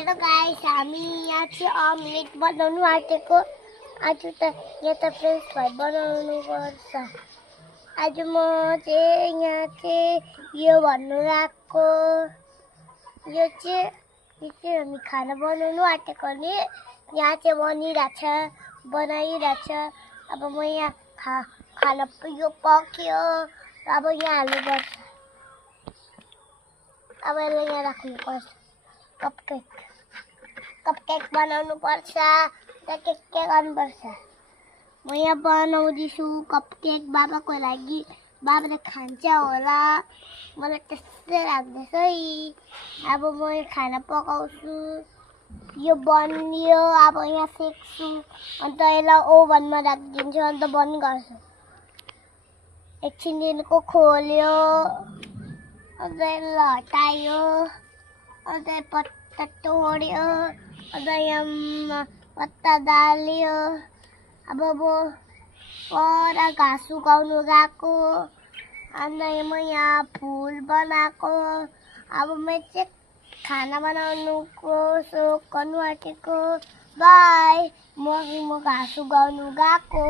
Hello guys, हामी यहाँ चाहिँ अमलेट बनाउनु आँटेको। आज त यहाँ त फ्रेन्च फ्राई बनाउनु पर्छ। आज म चाहिँ यहाँ चाहिँ यो भन्नु गएको, यो चाहिँ हामी खाना बनाउनु आँटेको नि यहाँ चाहिँ बनाइरहेछ। अब म यहाँ खाना यो पक्यो, अब यहाँ हाल्नुपर्छ। अब यसलाई यहाँ राख्नुपर्छ। कपकेक बनाउनु पर्छ। के गर्नुपर्छ। म यहाँ बनाउँदैछु कपकेक बाबाको लागि। बाबाले खान्छ होला, मलाई त्यस्तै लाग्दैछ है। अब म यहाँ खाना पकाउँछु। यो बनियो, अब यहाँ सेक्छु, अन्त यसलाई ओभनमा राखिदिन्छु, अन्त बन्द गर्छु। एकछिनदेखिको खोल्यो, अन्त यसलाई हटायो, अन्त पत्ता तोड्यो, अन्त यहाँ पत्ता दाल्यो। अब म पर घाँस उगाउनु गएको, अन्त म यहाँ फुल बनाएको। अब म चाहिँ खाना बनाउनुको सोक गर्नु आँटेको। बाई, म घाँस उगाउनु गएको।